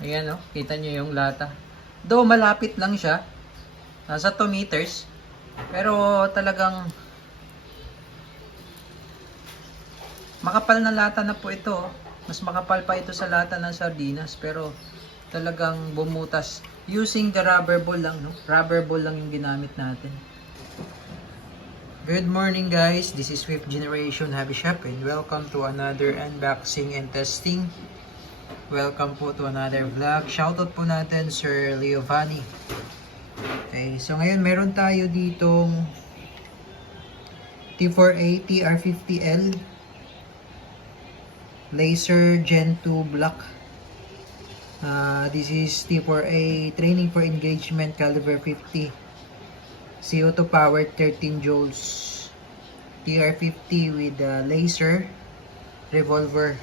Ayan oh, kita nyo yung lata. Though malapit lang siya, nasa 2 meters, pero talagang makapal na lata na po ito. Mas makapal pa ito sa lata ng sardinas, pero talagang bumutas. Using the rubber ball lang, no? Rubber ball lang yung ginamit natin. Good morning guys, this is Fifth Generation Hobby Shop and welcome to another unboxing and testing. Welcome po to another vlog. Shoutout po natin Sir Leovani. Okay, so ngayon meron tayo ditong T4A TR50L Laser Gen 2 Black. This is T4A Training for Engagement Caliber 50 CO2 powered 13 joules TR50 with laser revolver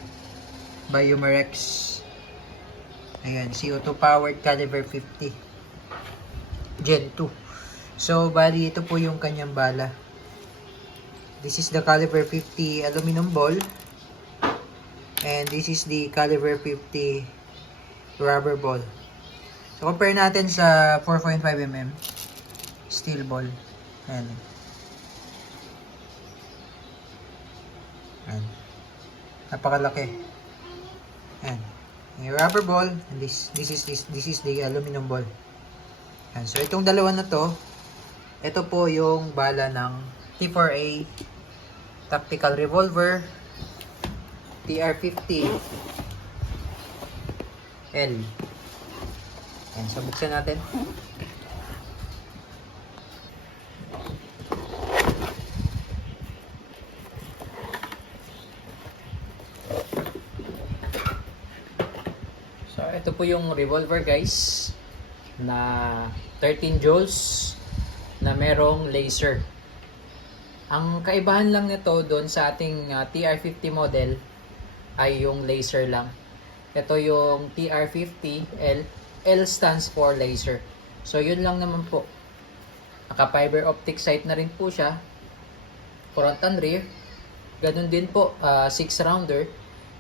by Umarex. Ayan, CO2 powered caliber 50 Gen 2. So bali ito po yung kanyang bala. This is the caliber 50 aluminum ball and this is the caliber 50 rubber ball. So compare natin sa 4.5mm steel ball. Ayan. Ayan. Napakalaki. Ayan. Yung rubber ball and this is the aluminum ball. Ayan. So itong dalawa na to, ito po yung bala ng T4A Tactical Revolver TR50 L. Ayan. So buksan natin. So, ito po yung revolver guys na 13 joules na merong laser. Ang kaibahan lang nito doon sa ating TR50 model ay yung laser lang. Ito yung TR50L, L stands for laser. So, yun lang naman po. Naka-fiber optic sight na rin po siya. Front and rear. Ganun din po, 6-rounder.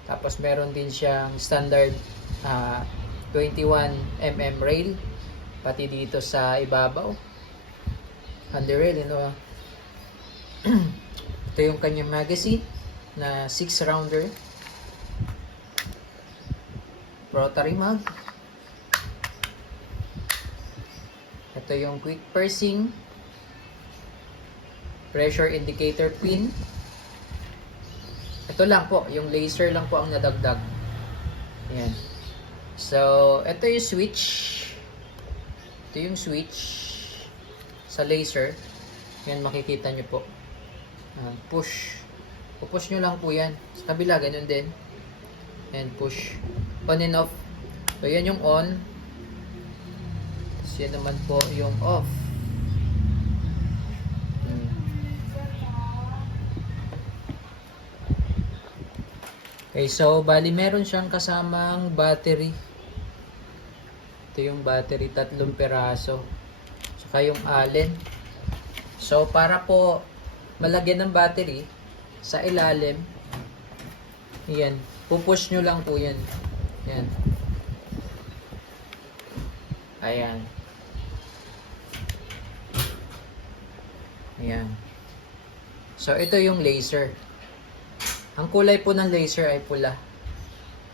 Tapos meron din siyang standard 21mm rail pati dito sa ibabaw under rail, you know. Ito yung kanyang magazine na 6-rounder rotary mag. Ito yung quick pursing pressure indicator pin. Ito lang po, yung laser lang po ang nadagdag. Ayan. So, ito yung switch. Ito yung switch sa laser. Yan, makikita nyo po. Push. Pupush nyo lang po yan. Sa kabila, ganun din. And push. On and off. So, yan yung on. So, yan naman po yung off. Okay, so bali meron siyang kasamang battery. Ito yung battery, 3 peraso. Saka yung allen. So para po malagyan ng battery sa ilalim, yan, pupush nyo lang po yan. Yan. Ayan. Ayan. So ito yung laser. Ang kulay po ng laser ay pula.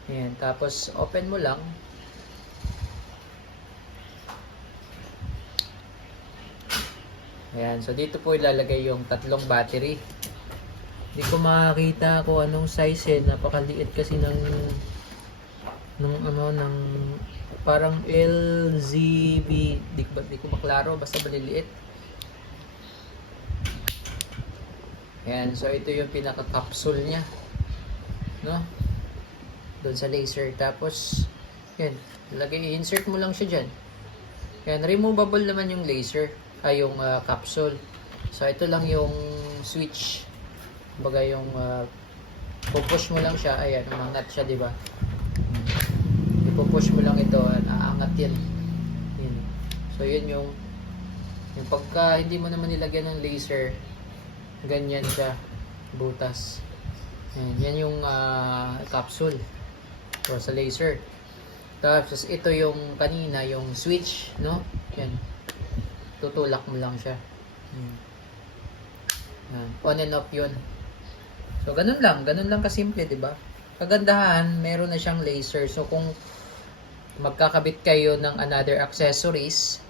Ayan. Tapos, open mo lang. Ayan. So, dito po ilalagay yung 3 battery. Hindi ko makakita kung anong size eh. Napakaliit kasi ng parang LZB. Di ko maklaro. Basta maliliit. Ayan, so ito yung pinaka-capsule niya, no? Doon sa laser. Tapos, yan, insert mo lang siya dyan. Yan, removable naman yung laser, ay yung capsule. So, ito lang yung switch. Baga yung pupush mo lang siya, ayan, umangat siya, diba? Ipupush mo lang ito, aangat yan. Yan. So, yun yung pagka hindi mo naman nilagyan ng laser, ganyan siya, butas. Yan yung capsule or sa laser. Tapos ito yung kanina, yung switch, no? Yan. Tutulak mo lang siya. Yan. On and off yun. So, ganun lang kasimple, di ba? Kagandahan, meron na siyang laser. So, kung magkakabit kayo ng another accessories,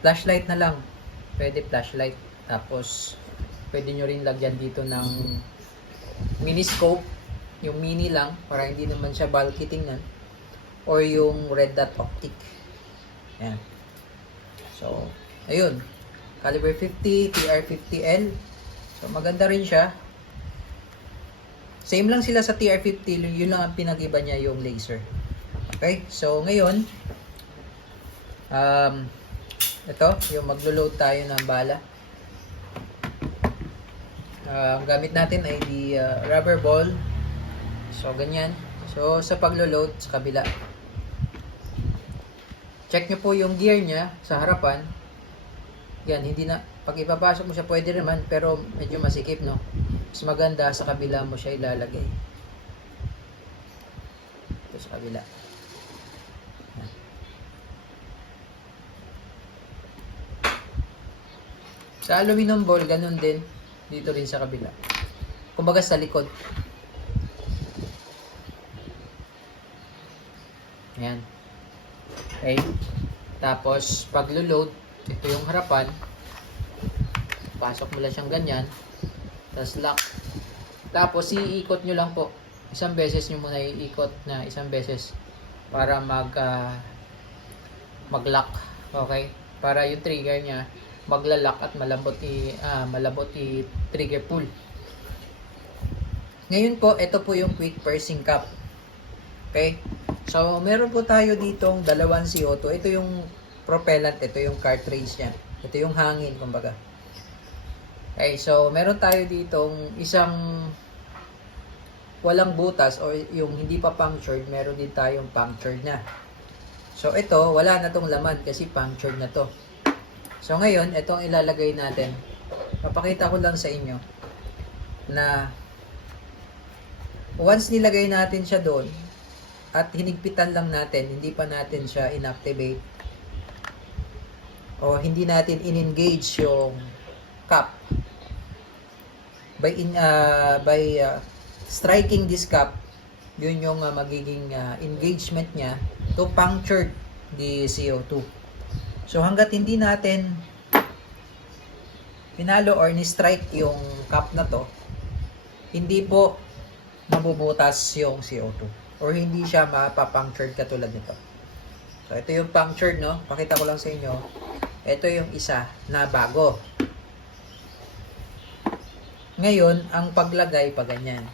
flashlight na lang. Pwede flashlight. Tapos, pwede nyo rin lagyan dito ng mini scope. Yung mini lang, para hindi naman siya bulky tingnan. Or yung red dot optic. Yan. So, ayun. Caliber 50, TR50L. So, maganda rin siya. Same lang sila sa TR50. Yun lang ang pinag-iba niya, yung laser. Okay? So, ngayon, ito, yung maglo-load tayo ng bala. Ang gamit natin ay the rubber ball. So, ganyan. So, sa paglo-load, sa kabila. Check nyo po yung gear niya sa harapan. Yan, hindi na, pag ipapasok mo siya, pwede naman, pero medyo masikip, no? Mas maganda, sa kabila mo siya ilalagay. Ito sa kabila. Yan. Sa aluminum ball, ganun din. Dito rin sa kabila. Kumbaga sa likod. Ayan. Okay. Tapos, pag-load, ito yung harapan. Pasok mo lang siyang ganyan. Tapos, lock. Tapos, iikot nyo lang po. Isang beses nyo muna iikot na isang beses para mag-lock. Okay? Para yung trigger niya magla-lock at malambot i-trigger pull. Ngayon po, ito po yung quick pursing cap. Okay? So, meron po tayo ditong dalawang CO2. Ito yung propellant, ito yung cartridge niya. Ito yung hangin, kumbaga. Okay, so meron tayo ditong isang walang butas o yung hindi pa punctured, meron din tayong punctured na. So, ito, wala na tong laman kasi punctured na to. So, ngayon, itong ilalagay natin. Papakita ko lang sa inyo na once nilagay natin siya doon, at hinigpitan lang natin, hindi pa natin siya inactivate o hindi natin in-engage yung cap by striking this cap, yun yung magiging engagement niya to puncture the CO2. So hanggat hindi natin pinalo or ni-strike yung cap na to, hindi po mabubutas yung CO2. Or hindi siya mapapunctured katulad nito. So, ito yung punctured, no? Pakita ko lang sa inyo. Ito yung isa na bago. Ngayon, ang paglagay pa ganyan.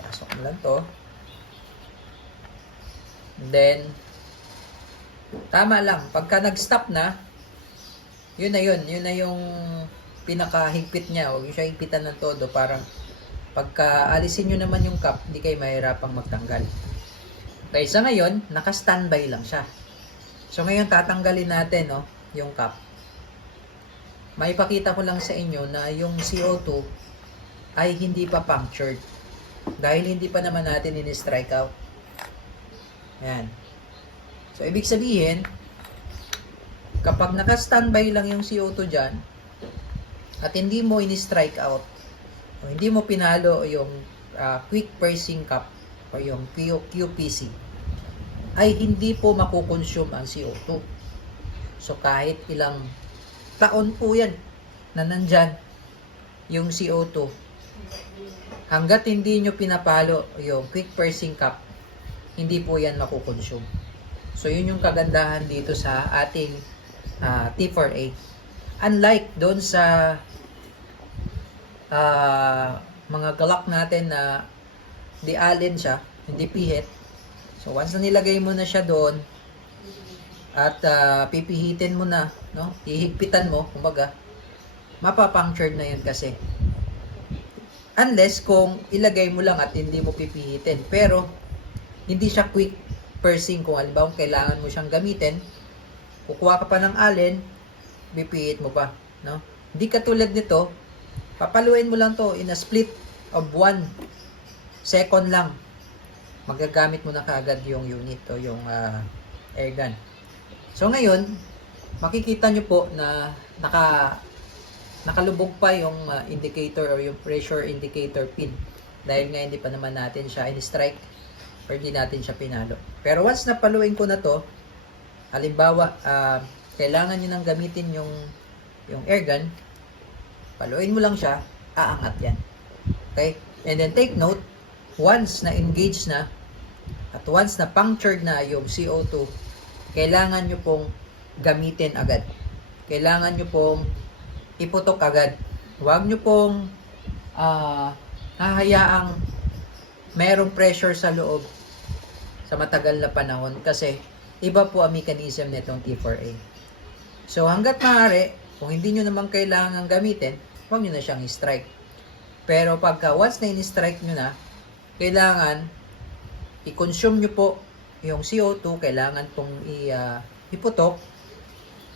Pasok mo lang to. Then, tama lang. Pagka nag-stop na, yun na yun. Yun na yung pinakahigpit niya. Huwag siya higpitan ng todo. Parang pagka alisin nyo naman yung cap, hindi kayo mahirapang magtanggal. Okay, sa ngayon, naka-standby lang siya. So ngayon, tatanggalin natin yung cap. Maipakita ko lang sa inyo na yung CO2 ay hindi pa punctured. Dahil hindi pa naman natin in-strike out. Ayan. So, ibig sabihin, kapag naka-standby lang yung CO2 dyan, at hindi mo in-strike out, o hindi mo pinalo yung quick pursing cap o yung QPC, ay hindi po makukonsume ang CO2. So kahit ilang taon po yan na nandyan yung CO2, hanggat hindi nyo pinapalo yung quick pursing cap, hindi po yan makukonsume. So yun yung kagandahan dito sa ating T4A. Unlike doon sa mga Glock natin na di allen siya, hindi pihit. So once na nilagay mo na siya doon at pipihitin mo na, no? Ihigpitan mo, kumbaga, mapapunctured na yun kasi. Unless kung ilagay mo lang at hindi mo pipihitin. Pero hindi siya quick pursing. Kung halimbawa kailangan mo siyang gamitin, kukuha ka pa ng allen, bipihit mo pa, no? Hindi katulad nito, papaluin mo lang to in a split of 1 second lang. magagamit mo na kaagad yung unit o yung air gun. So ngayon, makikita nyo po na nakalubog pa yung indicator or yung pressure indicator pin. Dahil nga hindi pa naman natin siya in-strike or hindi natin siya pinalo. Pero once napaluin ko na to, halimbawa, kailangan nyo nang gamitin yung air gun, paluin mo lang siya, aangat yan. Okay? And then take note, once na engage na, at once na punctured na yung CO2, kailangan nyo pong gamitin agad. Kailangan nyo pong iputok agad. Huwag nyo pong hahayaang merong pressure sa loob sa matagal na panahon kasi iba po ang mechanism nitong T4A. So hanggat maaari, kung hindi nyo naman kailangan gamitin, huwag nyo na siyang i-strike. Pero pagka once na in-strike nyo na, kailangan i-consume nyo po yung CO2, kailangan pong iputok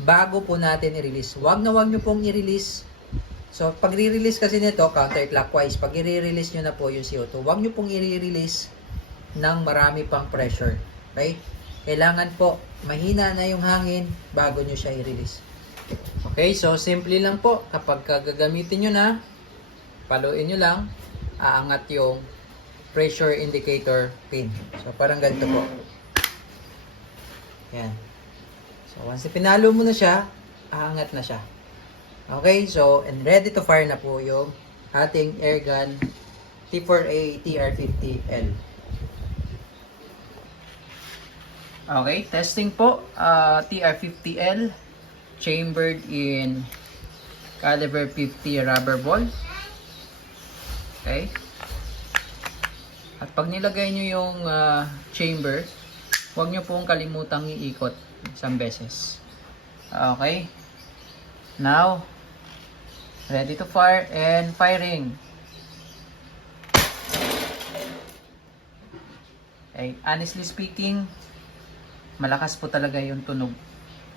bago po natin i-release. Huwag nyo pong i-release. So, pag i-release kasi nito, counterclockwise, pag i-release nyo na po yung CO2, huwag nyo pong i-release ng marami pang pressure. Okay? Kailangan po, mahina na yung hangin bago nyo siya i-release. Okay, so simple lang po. Kapag gagamitin nyo na, paluin nyo lang, aangat yung pressure indicator pin. So, parang ganito po. Yan. So, once pinalo mo na siya, aangat na siya. Okay, so, and ready to fire na po yung ating airgun T4A TR50L. Okay, testing po. TR50L, chambered in caliber 50 rubber ball. Okay. At pag nilagay nyo yung chamber, huwag nyo pong kalimutang iikot isang beses. Okay. Now, ready to fire and firing. Okay. Honestly speaking, malakas po talaga yung tunog.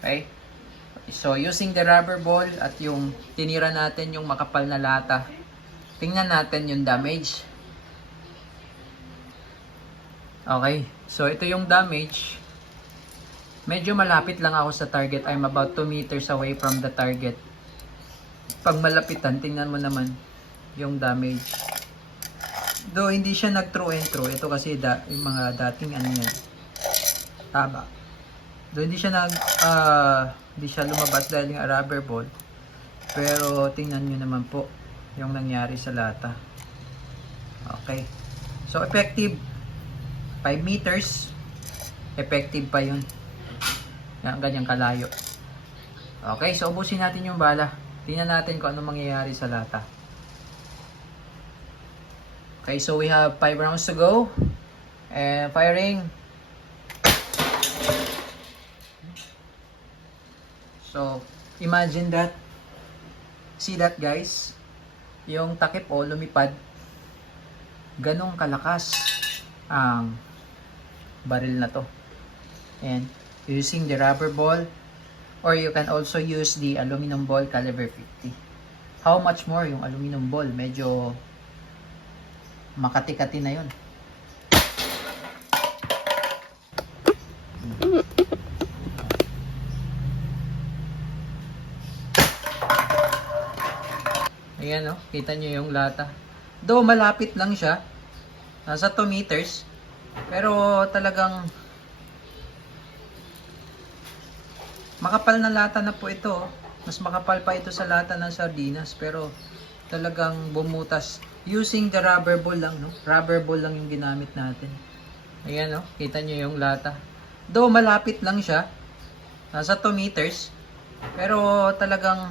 Okay. So, using the rubber ball at yung tinira natin yung makapal na lata, tingnan natin yung damage. Okay, so ito yung damage. Medyo malapit lang ako sa target. I'm about 2 meters away from the target. Pag malapitan, tingnan mo naman yung damage. Though hindi siya nag-through and through. Ito kasi yung mga dating ano yan, taba. Though hindi siya hindi siya lumabas dahil yung rubber ball. Pero tingnan nyo naman po yung nangyari sa lata. Okay. So effective 5 meters. Effective pa yun. Yan, ganyang kalayo. Okay, so ubusin natin yung bala. Tingnan natin kung ano mangyayari sa lata. Okay, so we have 5 rounds to go. And firing. So, imagine that. See that, guys? Yung takip o lumipad. Ganong kalakas ang baril na to. And using the rubber ball, or you can also use the aluminum ball caliber 50. How much more yung aluminum ball? Medyo makati-kati na yun. Ayan o, kita nyo yung lata. Though malapit lang siya, nasa 2 meters, pero talagang makapal na lata na po ito. Mas makapal pa ito sa lata ng sardinas, pero talagang bumutas. Using the rubber ball lang, no? Rubber ball lang yung ginamit natin. Ayan, no? Kita nyo yung lata. Though malapit lang siya, nasa 2 meters, pero talagang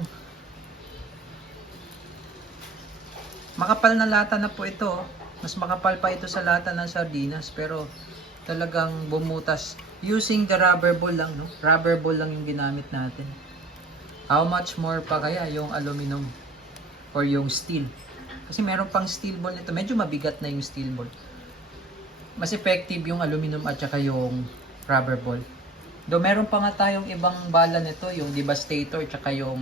makapal na lata na po ito. Mas makapal pa ito sa lata ng sardinas, pero talagang bumutas. Using the rubber ball lang, no? Rubber ball lang yung ginamit natin. How much more pa kaya yung aluminum or yung steel? Kasi meron pang steel ball nito. Medyo mabigat na yung steel ball. Mas effective yung aluminum at saka yung rubber ball. Though meron pa nga tayong ibang bala nito, yung Devastator at saka yung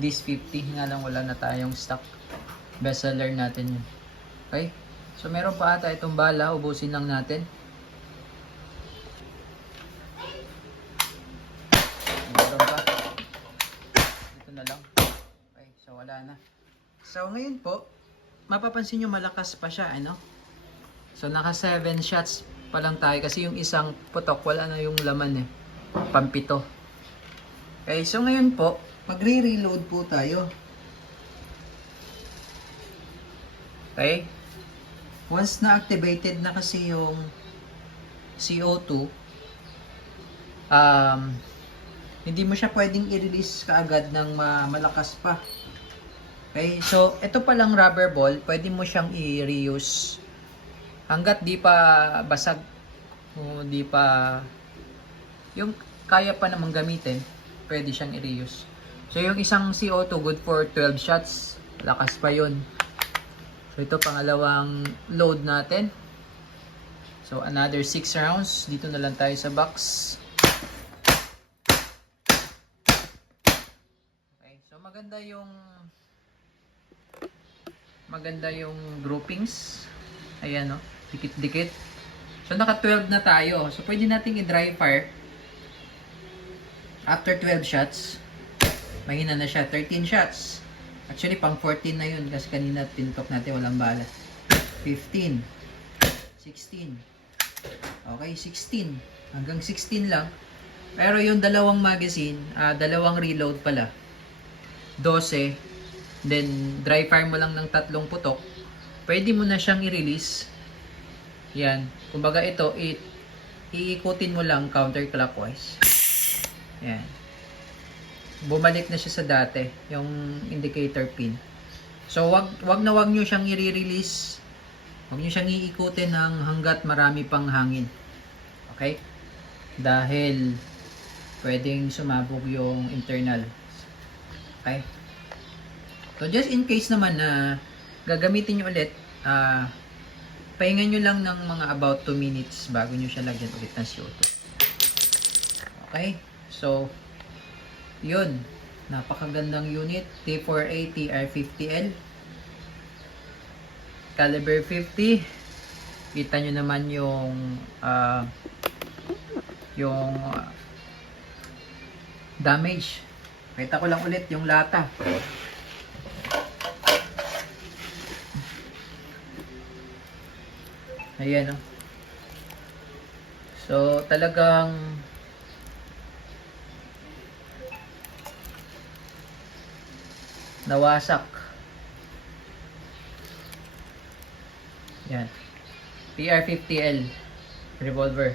Dis-50. Nga lang wala na tayong stock. Bestseller natin yun. Okay? So meron pa ata itong bala. Ubusin lang natin. na lang. Okay, so wala na. So ngayon po, mapapansin nyo malakas pa siya, ano? So naka 7 shots pa lang tayo kasi yung isang putok wala na yung laman eh. Pampito. Okay, so ngayon po, Magre-reload po tayo. okay? Once na activated na kasi yung CO2, hindi mo siya pwedeng i-release kaagad ng malakas pa. Okay, so ito palang rubber ball, pwede mo siyang i-reuse hanggat di pa basag o di pa yung kaya pa namang gamitin, pwede siyang i-reuse. So yung isang CO2 good for 12 shots, lakas pa yun. So ito pangalawang load natin. So another 6 rounds, dito na lang tayo sa box. Okay, so maganda yung groupings. Ayan, no? Dikit-dikit. So naka 12 na tayo. So pwede nating i-dry fire. After 12 shots, mahina na siya. 13 shots. Actually, pang 14 na yun kasi kanina tintok natin walang bala. 15. 16. Okay, 16. Hanggang 16 lang. Pero yung dalawang magazine, dalawang reload pala. 12. Then, dry fire mo lang ng 3 putok. Pwede mo na siyang i-release. Yan. Kumbaga ito, iikutin mo lang counterclockwise. Yan. Bumalik na siya sa dati, yung indicator pin. So, wag nyo siyang i-release. Wag nyo siyang iikutin ng hanggat marami pang hangin. Okay? Dahil pwedeng sumabog yung internal. Okay? So, just in case naman na gagamitin nyo ulit, pahingan nyo lang ng mga about 2 minutes bago nyo siya lagyan ulit ng CO2. Okay? So, yun. Napakagandang unit. T4A TR50L. Caliber 50. Kita nyo naman yung damage. Kita ko lang ulit yung lata. Ayan, oh. So, talagang nawasak. Yan. PR50L revolver.